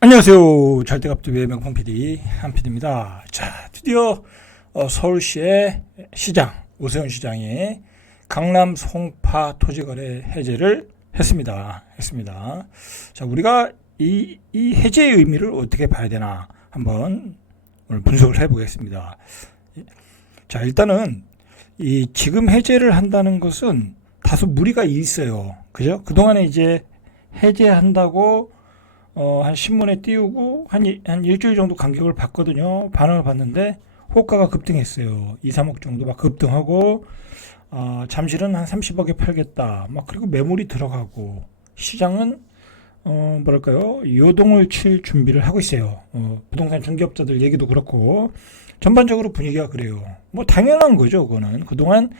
안녕하세요. 절대갑TV의 명품 PD 한PD입니다. 자, 드디어 서울시의 시장 오세훈 시장이 강남 송파 토지거래 해제를 했습니다. 자, 우리가 이 해제의 의미를 어떻게 봐야 되나 한번 오늘 분석을 해보겠습니다. 자, 일단은 이 지금 해제를 한다는 것은 다소 무리가 있어요. 그죠? 그동안에 이제 해제한다고 한 신문에 띄우고 한 일주일 정도 간격을 봤거든요. 반응을 봤는데 호가가 급등했어요. 2, 3억 정도 막 급등하고 잠실은 한 30억에 팔겠다. 막 그리고 매물이 들어가고 시장은 뭐랄까요? 요동을 칠 준비를 하고 있어요. 부동산 중개업자들 얘기도 그렇고 전반적으로 분위기가 그래요. 뭐 당연한 거죠. 그거는 그동안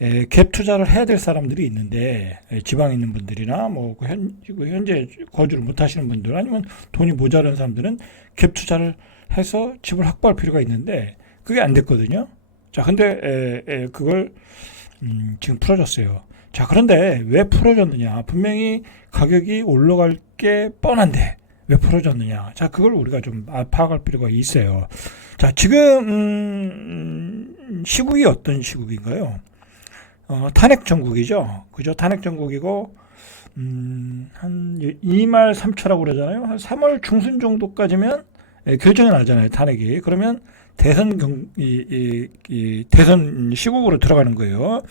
갭 투자를 해야 될 사람들이 있는데 지방에 있는 분들이나 뭐 현재 거주를 못 하시는 분들 아니면 돈이 모자란 사람들은 갭 투자를 해서 집을 확보할 필요가 있는데 그게 안 됐거든요. 자, 근데 그걸 지금 풀어줬어요. 자, 그런데 왜 풀어줬느냐? 분명히 가격이 올라갈 게 뻔한데 왜 풀어줬느냐? 자, 그걸 우리가 좀 파악할 필요가 있어요. 자, 지금 시국이 어떤 시국인가요? 탄핵 전국이죠. 그죠? 탄핵 전국이고, 한 2말 3초라고 그러잖아요. 한 3월 중순 정도까지면 결정이 나잖아요. 탄핵이. 그러면 대선 시국으로 들어가는 거예요.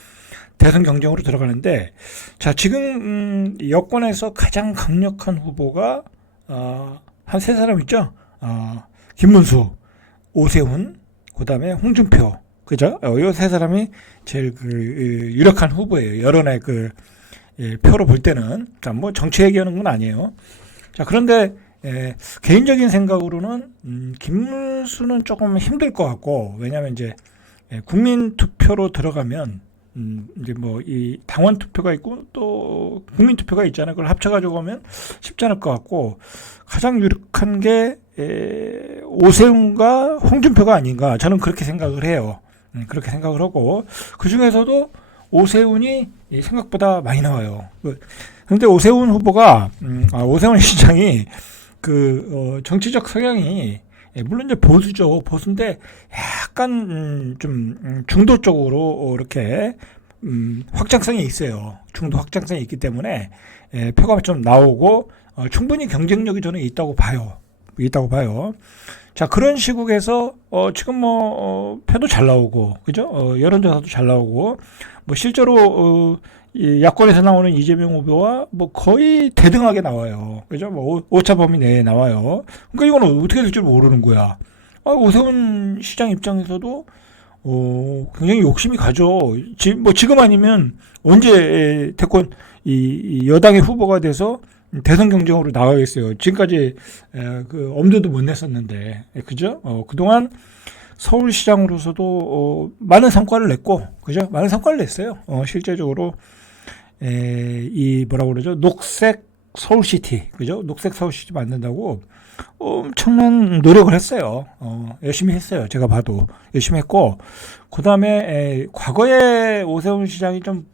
대선 경쟁으로 들어가는데, 자, 지금, 여권에서 가장 강력한 후보가, 한 세 사람 있죠? 김문수, 오세훈, 그 다음에 홍준표. 그죠? 이 세 사람이 제일 유력한 후보예요. 여론의 표로 볼 때는. 자, 뭐 정치 얘기하는 건 아니에요. 자, 그런데 개인적인 생각으로는 김문수는 조금 힘들 것 같고, 왜냐하면 이제 국민 투표로 들어가면 이제 뭐 이 당원 투표가 있고 또 국민 투표가 있잖아요. 그걸 합쳐가지고 오면 쉽지 않을 것 같고 가장 유력한 게 오세훈과 홍준표가 아닌가 저는 그렇게 생각을 해요. 그렇게 생각을 하고 그 중에서도 오세훈이 생각보다 많이 나와요. 그런데 오세훈 후보가 오세훈 시장이 정치적 성향이 물론 이제 보수죠. 보수인데 약간 좀 중도 쪽으로 이렇게 확장성이 있어요. 중도 확장성이 있기 때문에 표가 좀 나오고 충분히 경쟁력이 저는 있다고 봐요. 자, 그런 시국에서 지금 뭐 표도 잘 나오고 그죠? 여론조사도 잘 나오고 뭐 실제로 이 야권에서 나오는 이재명 후보와 뭐 거의 대등하게 나와요. 그죠? 뭐 오차 범위 내에 나와요. 그러니까 이건 어떻게 될지 모르는 거야. 오세훈 시장 입장에서도 굉장히 욕심이 가죠. 지금 아니면 언제 대권 이 여당의 후보가 돼서 대선 경쟁으로 나가겠어요. 지금까지 엄두도 못 냈었는데, 그죠? 그동안 서울시장으로서도 많은 성과를 냈고, 그죠? 많은 성과를 냈어요. 실제적으로 이 뭐라고 그러죠? 녹색 서울시티, 그죠? 녹색 서울시티 만든다고 엄청난 노력을 했어요. 열심히 했어요. 제가 봐도 열심히 했고, 그 다음에 과거에 오세훈 시장이 좀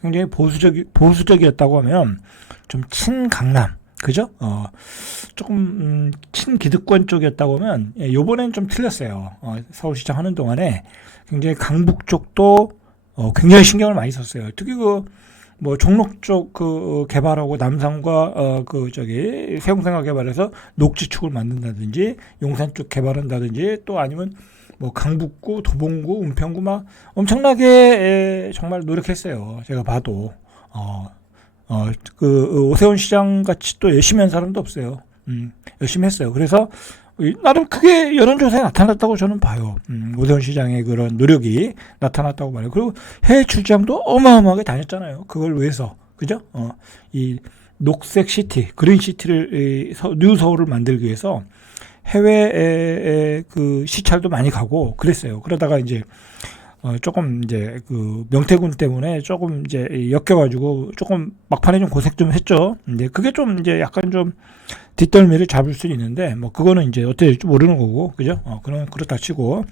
굉장히 보수적이었다고 하면 좀 친강남, 그죠? 조금 친기득권 쪽이었다고 하면 요번엔 좀 틀렸어요. 서울시장 하는 동안에 굉장히 강북 쪽도 굉장히 신경을 많이 썼어요. 특히 뭐 종로 쪽 개발하고 남산과 세종생활 개발해서 녹지축을 만든다든지 용산 쪽 개발한다든지 또 아니면 뭐 강북구, 도봉구, 은평구 막 엄청나게 정말 노력했어요. 제가 봐도 오세훈 시장 같이 또 열심히 한 사람도 없어요. 열심히 했어요. 그래서 나름 크게 여론조사에 나타났다고 저는 봐요. 오세훈 시장의 그런 노력이 나타났다고 봐요. 그리고 해외 출장도 어마어마하게 다녔잖아요. 그걸 위해서. 그죠? 이 녹색 시티, 그린 시티를, 뉴 서울을 만들기 위해서 해외에 시찰도 많이 가고 그랬어요. 그러다가 이제 조금 이제 명태군 때문에 조금 이제 엮여가지고 조금 막판에 좀 고생 좀 했죠. 이제 그게 좀 이제 약간 좀 뒷덜미를 잡을 수 있는데 뭐 그거는 이제 어떻게 될지 모르는 거고, 그죠? 그렇다 치고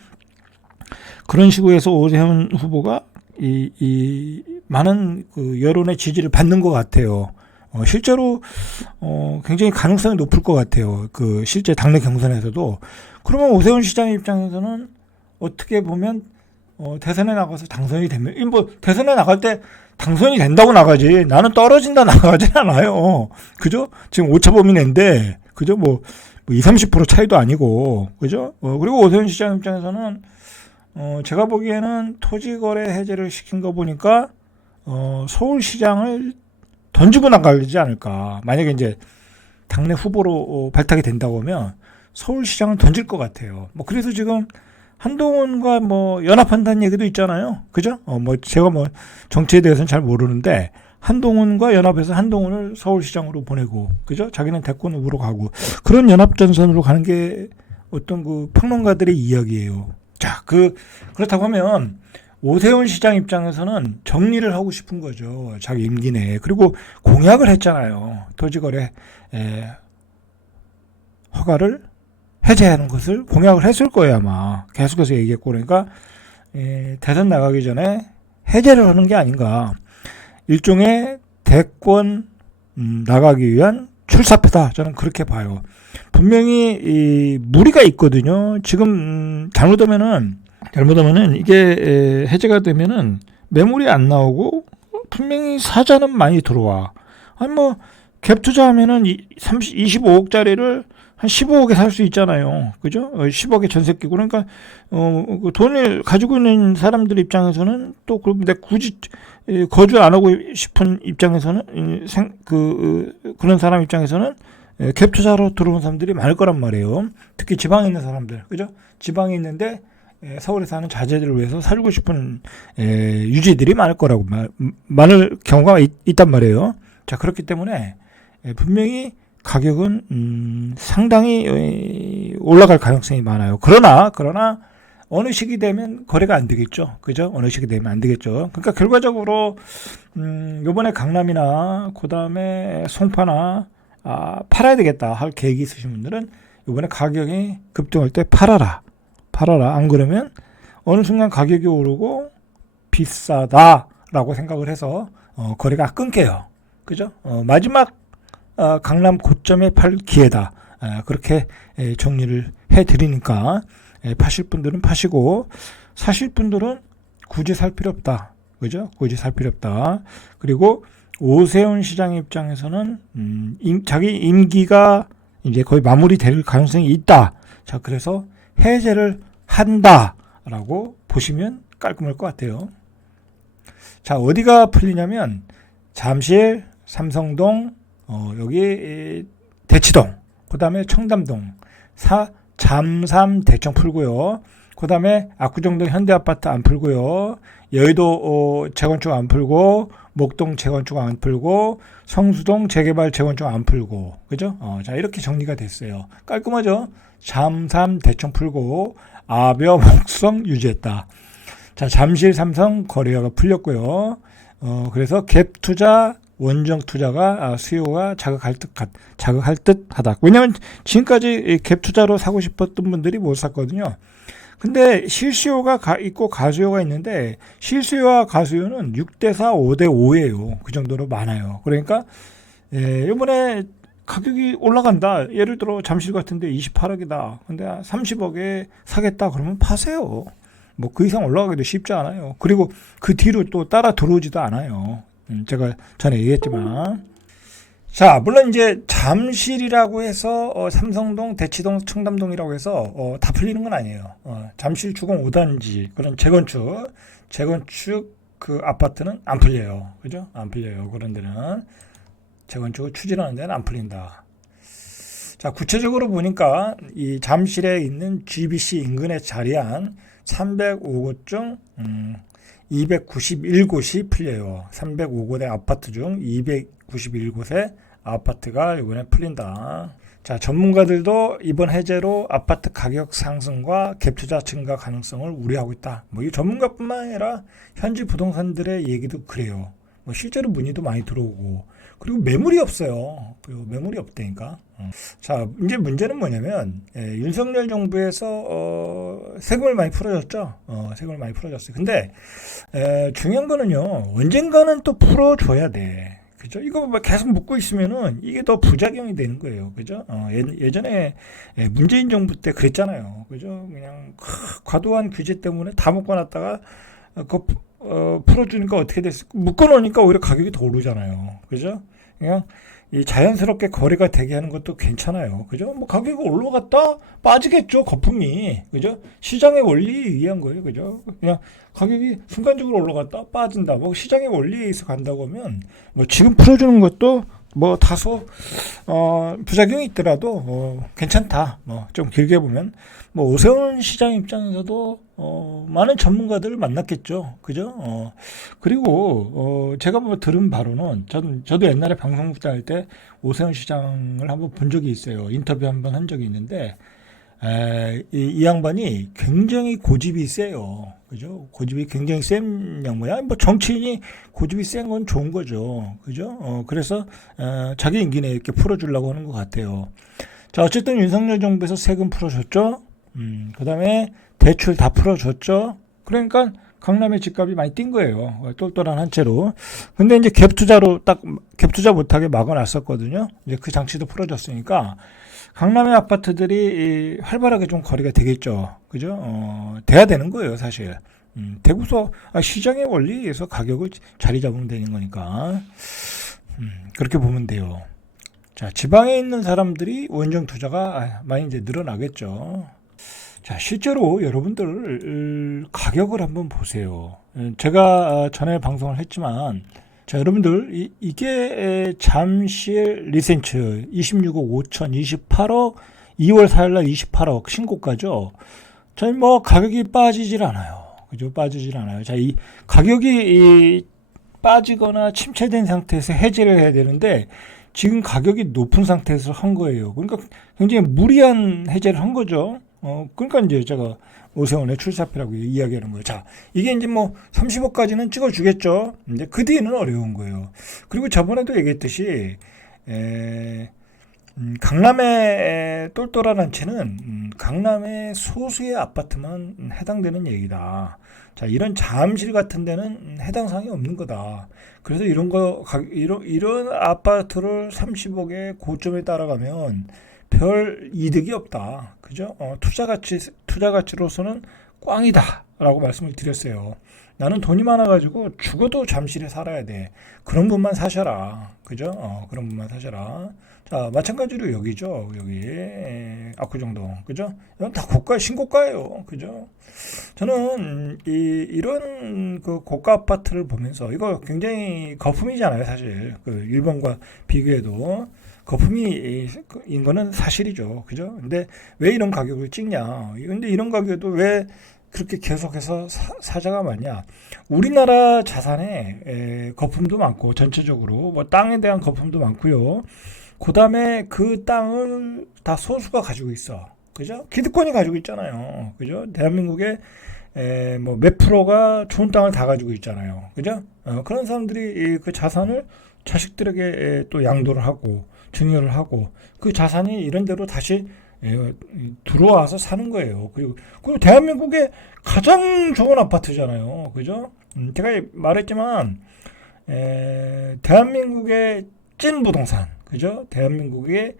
그런 시국에서 오세훈 후보가 이 많은 여론의 지지를 받는 것 같아요. 실제로 굉장히 가능성이 높을 것 같아요. 그 실제 당내 경선에서도. 그러면 오세훈 시장 입장에서는 어떻게 보면 대선에 나가서 당선이 되면 뭐 대선에 나갈 때 당선이 된다고 나가지 나는 떨어진다 나가진 않아요. 그죠? 지금 오차 범위 내인데 그죠? 뭐 20, 30% 차이도 아니고 그죠? 그리고 오세훈 시장 입장에서는 제가 보기에는 토지거래 해제를 시킨 거 보니까 서울시장을 던지고 나가지 않을까. 만약에 이제 당내 후보로 발탁이 된다고 하면 서울시장은 던질 것 같아요. 뭐 그래서 지금 한동훈과 뭐 연합한다는 얘기도 있잖아요. 그죠? 뭐 제가 뭐 정치에 대해서는 잘 모르는데 한동훈과 연합해서 한동훈을 서울시장으로 보내고 그죠? 자기는 대권 후보로 가고 그런 연합전선으로 가는 게 어떤 그 평론가들의 이야기예요. 자, 그렇다고 하면 오세훈 시장 입장에서는 정리를 하고 싶은 거죠. 자기 임기 내에. 그리고 공약을 했잖아요. 토지거래 허가를 해제하는 것을 공약을 했을 거예요, 아마. 계속해서 얘기했고. 그러니까 대선 나가기 전에 해제를 하는 게 아닌가. 일종의 대권 나가기 위한 출사표다. 저는 그렇게 봐요. 분명히 이 무리가 있거든요. 지금 잘못하면은 이게 해제가 되면은 매물이 안 나오고 분명히 사자는 많이 들어와. 아니 뭐 갭 투자하면은 25억짜리를 한 15억에 살 수 있잖아요. 그죠? 10억에 전세 끼고. 그러니까 그 돈을 가지고 있는 사람들 입장에서는 또 내가 굳이 거주 안 하고 싶은 입장에서는 그런 사람 입장에서는 갭 투자로 들어온 사람들이 많을 거란 말이에요. 특히 지방에 있는 사람들. 그죠? 지방에 있는데 서울에 사는 자제들을 위해서 살고 싶은 유지들이 많을 거라고 많을 경우가 있단 말이에요. 자, 그렇기 때문에 분명히 가격은 상당히 올라갈 가능성이 많아요. 그러나 어느 시기 되면 거래가 안 되겠죠. 그죠? 어느 시기 되면 안 되겠죠. 그러니까 결과적으로 요번에 강남이나 그다음에 송파나 팔아야 되겠다 할 계획이 있으신 분들은 요번에 가격이 급등할 때 팔아라. 안 그러면 어느 순간 가격이 오르고 비싸다라고 생각을 해서 거래가 끊겨요. 그죠? 마지막 강남 고점에 팔 기회다. 그렇게 정리를 해드리니까 파실 분들은 파시고 사실 분들은 굳이 살 필요 없다. 그죠? 굳이 살 필요 없다. 그리고 오세훈 시장 입장에서는 자기 임기가 이제 거의 마무리될 가능성이 있다. 자, 그래서 해제를 한다라고 보시면 깔끔할 것 같아요. 자, 어디가 풀리냐면 잠실, 삼성동, 여기 대치동, 그 다음에 청담동, 잠삼 대청 풀고요. 그 다음에 압구정동 현대아파트 안 풀고요. 여의도 재건축 안 풀고, 목동 재건축 안 풀고, 성수동 재개발 재건축 안 풀고, 그죠? 자, 이렇게 정리가 됐어요. 깔끔하죠? 잠삼 대청 풀고, 아벼 목성 유지했다. 자, 잠실 삼성 거래가 풀렸고요. 그래서 갭 투자, 원정 투자가 수요가 자극할 듯하다. 왜냐하면 지금까지 갭 투자로 사고 싶었던 분들이 못 샀거든요. 근데 실수요가 있고 가수요가 있는데 실수요와 가수요는 6대4, 5대5예요. 그 정도로 많아요. 그러니까 이번에 가격이 올라간다. 예를 들어 잠실 같은데 28억이다. 근데 30억에 사겠다. 그러면 파세요. 뭐 그 이상 올라가기도 쉽지 않아요. 그리고 그 뒤로 또 따라 들어오지도 않아요. 제가 전에 얘기했지만. 자, 물론 이제 잠실이라고 해서 삼성동, 대치동, 청담동이라고 해서 다 풀리는 건 아니에요. 잠실 주공 5단지 그런 재건축 그 아파트는 안 풀려요. 그죠? 안 풀려요. 그런 데는 재건축을 추진하는 데는 안 풀린다. 자, 구체적으로 보니까 이 잠실에 있는 GBC 인근에 자리한 305곳 중 291곳이 풀려요. 305곳의 아파트 중 291곳의 아파트가 이번에 풀린다. 자, 전문가들도 이번 해제로 아파트 가격 상승과 갭 투자 증가 가능성을 우려하고 있다. 뭐 이 전문가뿐만 아니라 현지 부동산들의 얘기도 그래요. 뭐 실제로 문의도 많이 들어오고 그리고 매물이 없어요. 매물이 없다니까. 자, 이제 문제는 뭐냐면 윤석열 정부에서 세금을 많이 풀어줬죠. 세금을 많이 풀어줬어요. 근데 중요한 거는요. 언젠가는 또 풀어줘야 돼. 그죠? 이거 뭐 계속 묻고 있으면은 이게 더 부작용이 되는 거예요. 그죠? 예전에 문재인 정부 때 그랬잖아요. 그죠? 그냥 과도한 규제 때문에 다 묶어놨다가 그거 풀어주니까 어떻게 됐을까? 묶어놓으니까 오히려 가격이 더 오르잖아요. 그죠? 그냥 이 자연스럽게 거래가 되게 하는 것도 괜찮아요. 그죠? 뭐 가격이 올라갔다 빠지겠죠. 거품이. 그죠? 시장의 원리에 의한 거예요. 그죠? 그냥 가격이 순간적으로 올라갔다 빠진다. 뭐 시장의 원리에 의해서 간다고 하면 뭐 지금 풀어주는 것도 뭐 다소 부작용이 있더라도 괜찮다. 뭐 좀 길게 보면 뭐 오세훈 시장 입장에서도 많은 전문가들을 만났겠죠. 그죠? 그리고 제가 뭐 들은 바로는 저도 옛날에 방송국장 할 때 오세훈 시장을 한번 본 적이 있어요. 인터뷰 한번 한 적이 있는데 이 양반이 굉장히 고집이 세요. 그죠? 고집이 굉장히 센 양반이야. 뭐 정치인이 고집이 센 건 좋은 거죠. 그죠? 그래서 자기 임기 내에 이렇게 풀어주려고 하는 것 같아요. 자, 어쨌든 윤석열 정부에서 세금 풀어줬죠. 그다음에 대출 다 풀어줬죠. 그러니까 강남의 집값이 많이 뛴 거예요. 똘똘한 한 채로. 근데 이제 갭투자 못하게 막아놨었거든요. 이제 그 장치도 풀어줬으니까 강남의 아파트들이 활발하게 좀 거래가 되겠죠. 그죠? 돼야 되는 거예요, 사실. 대구서 시장의 원리에 의해서 가격을 자리 잡으면 되는 거니까. 그렇게 보면 돼요. 자, 지방에 있는 사람들이 원정 투자가 많이 이제 늘어나겠죠. 자, 실제로 여러분들 가격을 한번 보세요. 제가 전에 방송을 했지만, 자, 여러분들 이게 잠실 리센츠 26억 5천 28억 2월 4일날 28억 신고가죠. 저희 뭐 가격이 빠지질 않아요. 그죠? 빠지질 않아요. 자, 이 가격이 빠지거나 침체된 상태에서 해지를 해야 되는데 지금 가격이 높은 상태에서 한 거예요. 그러니까 굉장히 무리한 해제를 한 거죠. 그러니까 이제 제가 오세훈의 출사표라고 이야기하는 거예요. 자, 이게 이제 뭐 30억까지는 찍어주겠죠. 이제 그 뒤에는 어려운 거예요. 그리고 저번에도 얘기했듯이 강남의 똘똘한 한 채는 강남의 소수의 아파트만 해당되는 얘기다. 자, 이런 잠실 같은 데는 해당 사항이 없는 거다. 그래서 이런 아파트를 30억의 고점에 따라가면 별 이득이 없다. 그죠? 투자 가치로서는 꽝이다라고 말씀을 드렸어요. 나는 돈이 많아가지고 죽어도 잠실에 살아야 돼. 그런 분만 사셔라. 그죠? 그런 분만 사셔라. 자, 마찬가지로 여기죠. 여기 압구정동. 그죠? 이건 다 신고가예요. 그죠? 저는 이런 그 고가 아파트를 보면서 이거 굉장히 거품이잖아요, 사실. 그 일본과 비교해도. 거품인 거는 사실이죠. 그죠? 근데 왜 이런 가격을 찍냐? 근데 이런 가격에도 왜 그렇게 계속해서 사자가 많냐? 우리나라 자산에 거품도 많고, 전체적으로, 뭐 땅에 대한 거품도 많고요. 그 다음에 그 땅을 다 소수가 가지고 있어. 그죠? 기득권이 가지고 있잖아요. 그죠? 대한민국에 뭐 몇 프로가 좋은 땅을 다 가지고 있잖아요. 그죠? 그런 사람들이 그 자산을 자식들에게 또 양도를 하고, 증여를 하고 그 자산이 이런 데로 다시 들어와서 사는 거예요. 그리고 대한민국의 가장 좋은 아파트잖아요. 그죠? 제가 말했지만 대한민국의 찐 부동산, 그죠? 대한민국의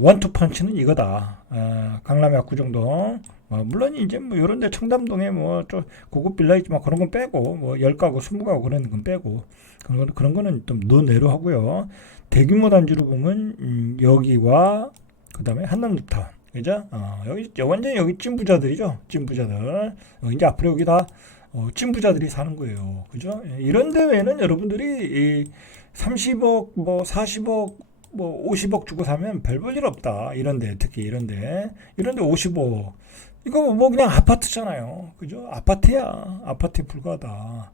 원투펀치는 이거다. 강남의 압구정동. 물론 이제 뭐 이런 데 청담동에 뭐 좀 고급 빌라 있지만 그런 건 빼고 뭐 10가구, 20가구 그런 건 빼고 그런 거는 좀 논외로 하고요. 대규모 단지로 보면 여기와 그다음에 한남루타운. 그죠? 여기 완전히 여기 찐부자들이죠. 찐부자들. 이제 앞으로 여기 다 찐부자들이 사는 거예요. 그죠? 이런 데에는 여러분들이 30억, 뭐 40억, 뭐 50억 주고 사면 별 볼 일 없다. 이런데 특히 이런데 50억. 이거 뭐 그냥 아파트잖아요. 그죠? 아파트야. 아파트에 불과하다.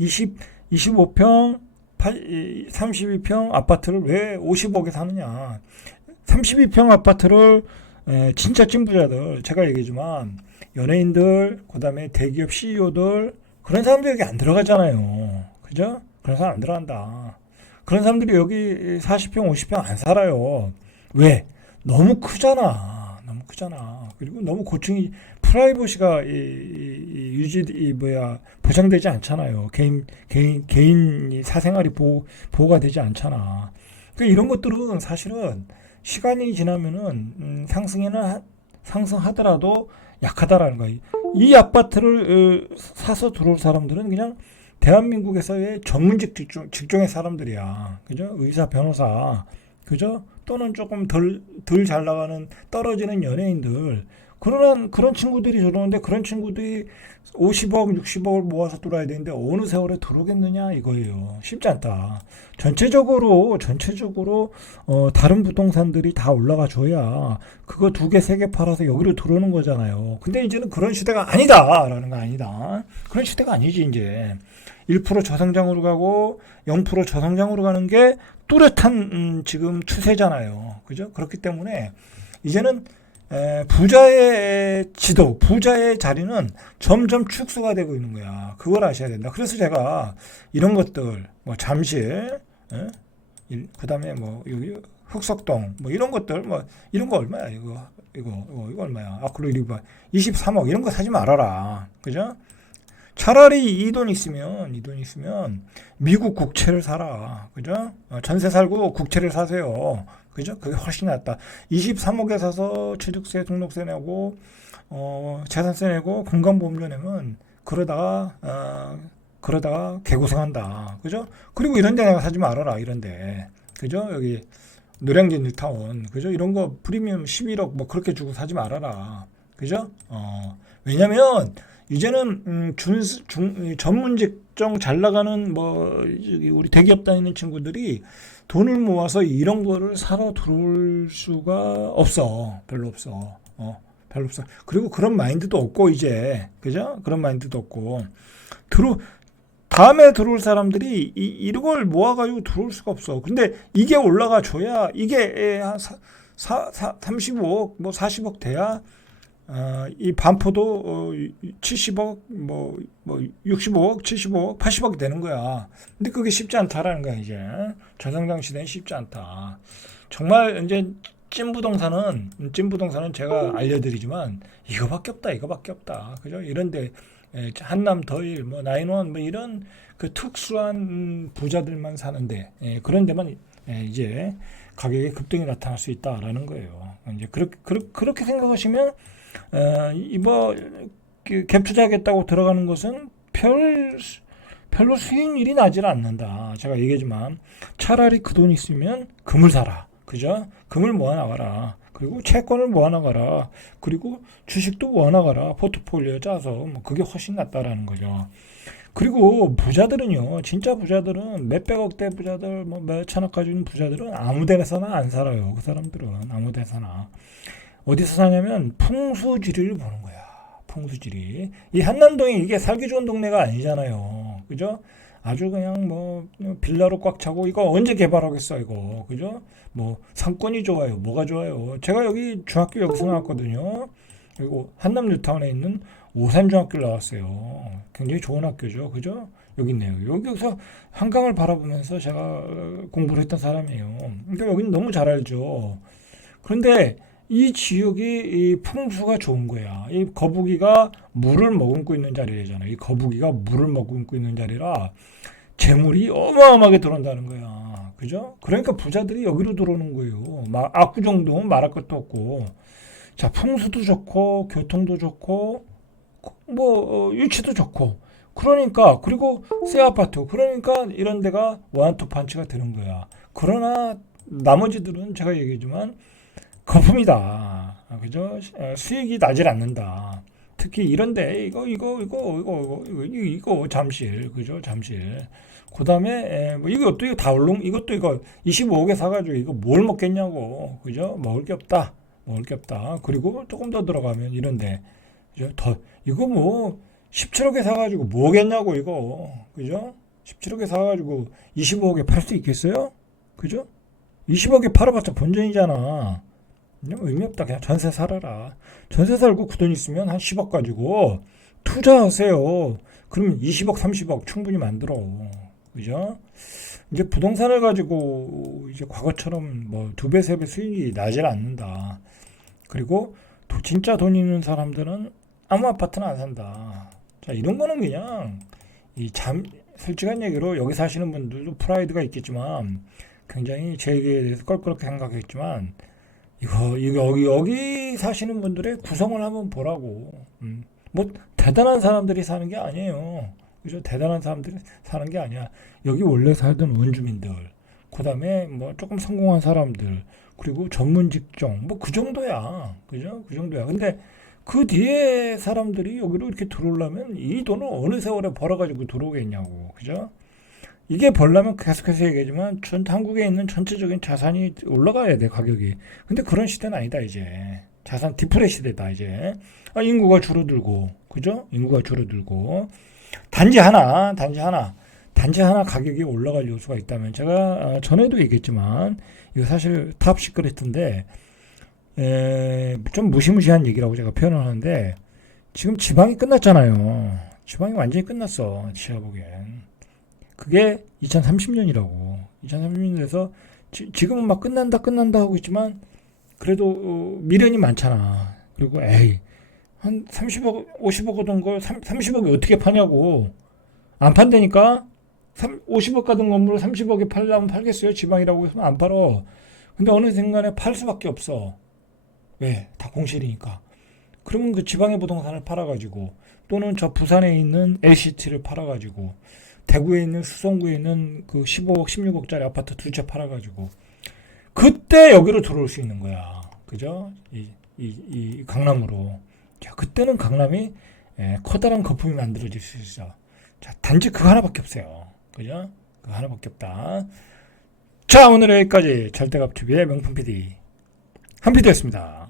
25평, 32평 아파트를 왜 50억에 사느냐. 32평 아파트를 진짜 찐부자들, 제가 얘기하지만 연예인들, 그 다음에 대기업 CEO들, 그런 사람들 여기 안 들어가잖아요. 그죠? 그런 사람 안 들어간다. 그런 사람들이 여기 40평, 50평 안 살아요. 왜? 너무 크잖아. 너무 크잖아. 그리고 너무 고층이 프라이버시가 보장되지 않잖아요. 개인이 사생활이 보호가 되지 않잖아. 그러니까 이런 것들은 사실은 시간이 지나면은 상승하더라도 약하다라는 거예요. 이 아파트를 사서 들어올 사람들은 그냥 대한민국에서의 전문직 직종의 사람들이야. 그죠? 의사, 변호사, 그죠? 또는 조금 덜 잘 나가는 떨어지는 연예인들. 그런 친구들이 들어오는데 그런 친구들이 50억, 60억을 모아서 들어와야 되는데 어느 세월에 들어오겠느냐 이거예요. 쉽지 않다. 전체적으로 다른 부동산들이 다 올라가 줘야 그거 2개, 3개 팔아서 여기로 들어오는 거잖아요. 근데 이제는 그런 시대가 아니다라는 거 아니다. 그런 시대가 아니지 이제. 1% 저성장으로 가고 0% 저성장으로 가는 게 뚜렷한 지금 추세잖아요. 그죠? 그렇기 때문에 이제는 부자의 지도, 부자의 자리는 점점 축소가 되고 있는 거야. 그걸 아셔야 된다. 그래서 제가 이런 것들, 뭐 잠실, 그 다음에 뭐 여기 흑석동, 뭐 이런 것들, 뭐 이런 거 얼마야? 이거 얼마야? 아크로 리바 23억 이런 거 사지 말아라. 그죠? 차라리 이 돈 있으면 미국 국채를 사라. 그죠? 전세 살고 국채를 사세요. 그죠? 그게 훨씬 낫다. 23억에 사서 취득세, 등록세 내고, 재산세 내고, 건강보험료 내면, 그러다가 개고생한다. 그죠? 그리고 이런 데 내가 사지 말아라. 이런 데. 그죠? 여기, 노량진 뉴타운. 그죠? 이런 거 프리미엄 11억 뭐 그렇게 주고 사지 말아라. 그죠? 왜냐면, 이제는 전문 직종 잘 나가는 우리 대기업 다니는 친구들이 돈을 모아서 이런 거를 사러 들어올 수가 없어. 별로 없어. 별로 없어. 그리고 그런 마인드도 없고 이제 그죠? 그런 마인드도 없고 다음에 들어올 사람들이 이걸 모아가지고 들어올 수가 없어. 근데 이게 올라가 줘야 이게 한 35억 뭐 40억 돼야. 이 반포도 70억, 65억, 75억, 80억이 되는 거야. 근데 그게 쉽지 않다라는 거야, 이제. 저성장 시대는 쉽지 않다. 정말 이제 찐부동산은 제가 알려드리지만 이거밖에 없다. 그죠? 이런데 한남 더일, 나인원 이런 그 특수한 부자들만 사는데 그런 데만 이제 가격의 급등이 나타날 수 있다라는 거예요. 이제 그렇게 생각하시면 갭 투자하겠다고 들어가는 것은 별로 수익률이 나질 않는다. 제가 얘기하지만 차라리 그 돈 있으면 금을 사라. 그죠? 금을 모아나가라. 그리고 채권을 모아나가라. 그리고 주식도 모아나가라. 포트폴리오 짜서 그게 훨씬 낫다라는 거죠. 그리고 부자들은요, 진짜 부자들은 몇백억대 부자들, 몇천억 가지고 부자들은 아무데서나 안 살아요. 그 사람들은 아무데서나. 어디서 사냐면 풍수지리를 보는 거야. 풍수지리. 이 한남동이 이게 살기 좋은 동네가 아니잖아요. 그죠? 아주 그냥 빌라로 꽉 차고 이거 언제 개발하겠어 이거. 그죠? 상권이 좋아요. 뭐가 좋아요? 제가 여기 중학교 여기서 나왔거든요. 그리고 한남 뉴타운에 있는 오산중학교를 나왔어요. 굉장히 좋은 학교죠. 그죠? 여기 있네요. 여기서 한강을 바라보면서 제가 공부를 했던 사람이에요. 그러니까 여기는 너무 잘 알죠. 그런데 이 지역이 풍수가 좋은 거야. 이 거북이가 물을 머금고 있는 자리잖아요. 이 거북이가 물을 머금고 있는 자리라 재물이 어마어마하게 들어온다는 거야. 그죠? 그러니까 부자들이 여기로 들어오는 거예요. 압구정동은 말할 것도 없고. 자, 풍수도 좋고, 교통도 좋고, 위치도 좋고. 그러니까, 그리고 새 아파트. 그러니까 이런 데가 원투 펀치가 되는 거야. 그러나 나머지들은 제가 얘기했지만, 거품이다. 그죠? 수익이 나질 않는다. 특히 이런데 이거 잠실. 그죠? 잠실. 그다음에 이것도 다 이것도 25억에 사가지고 이거 뭘 먹겠냐고. 그죠? 먹을 게 없다. 그리고 조금 더 들어가면 이런데 그죠? 이거 17억에 사가지고 뭐겠냐고 이거. 그죠? 17억에 사가지고 25억에 팔 수 있겠어요? 그죠? 20억에 팔아봤자 본전이잖아. 의미 없다. 그냥 전세 살아라. 전세 살고 그 돈 있으면 한 10억 가지고 투자하세요. 그러면 20억, 30억 충분히 만들어. 그죠? 이제 부동산을 가지고 이제 과거처럼 2배, 3배 수익이 나질 않는다. 그리고 진짜 돈 있는 사람들은 아무 아파트나 안 산다. 자, 이런 거는 그냥 솔직한 얘기로 여기 사시는 분들도 프라이드가 있겠지만 굉장히 재계에 대해서 껄끄럽게 생각했지만 이거 여기 사시는 분들의 구성을 한번 보라고. 뭐 대단한 사람들이 사는 게 아니에요. 그죠? 대단한 사람들이 사는 게 아니야. 여기 원래 살던 원주민들, 그다음에 뭐 조금 성공한 사람들, 그리고 전문 직종, 뭐 그 정도야. 그죠? 그 정도야. 근데 그 뒤에 사람들이 여기로 이렇게 들어오려면 이 돈을 어느 세월에 벌어가지고 들어오겠냐고. 그죠? 이게 벌려면 계속해서 얘기하지만 한국에 있는 전체적인 자산이 올라가야 돼, 가격이. 근데 그런 시대는 아니다, 이제. 자산 디프레 시대다, 이제. 인구가 줄어들고, 그죠? 인구가 줄어들고. 단지 하나 가격이 올라갈 요소가 있다면, 제가 전에도 얘기했지만 이거 사실 탑 시크릿인데 좀 무시무시한 얘기라고 제가 표현을 하는데, 지금 지방이 끝났잖아요. 지방이 완전히 끝났어, 제가 보기엔. 그게 2030년이라고. 2030년에서 지금은 막 끝난다 하고 있지만 그래도 미련이 많잖아. 그리고 한 30억, 50억 얻은 걸 30억이 어떻게 파냐고. 안 판다니까? 50억 가던 건물을 30억에 팔려면 팔겠어요? 지방이라고 해서 안 팔어. 근데 어느 순간에 팔 수밖에 없어. 왜? 다 공실이니까. 그러면 그 지방의 부동산을 팔아가지고, 또는 저 부산에 있는 LCT를 팔아가지고, 대구에 있는 수성구에 있는 그 15억, 16억짜리 아파트 두 채 팔아가지고, 그때 여기로 들어올 수 있는 거야. 그죠? 이 강남으로. 자, 그때는 강남이 커다란 거품이 만들어질 수 있어. 자, 단지 그거 하나밖에 없어요. 그죠? 그거 하나밖에 없다. 자, 오늘 여기까지 절대값TV의 명품 PD 한 PD였습니다.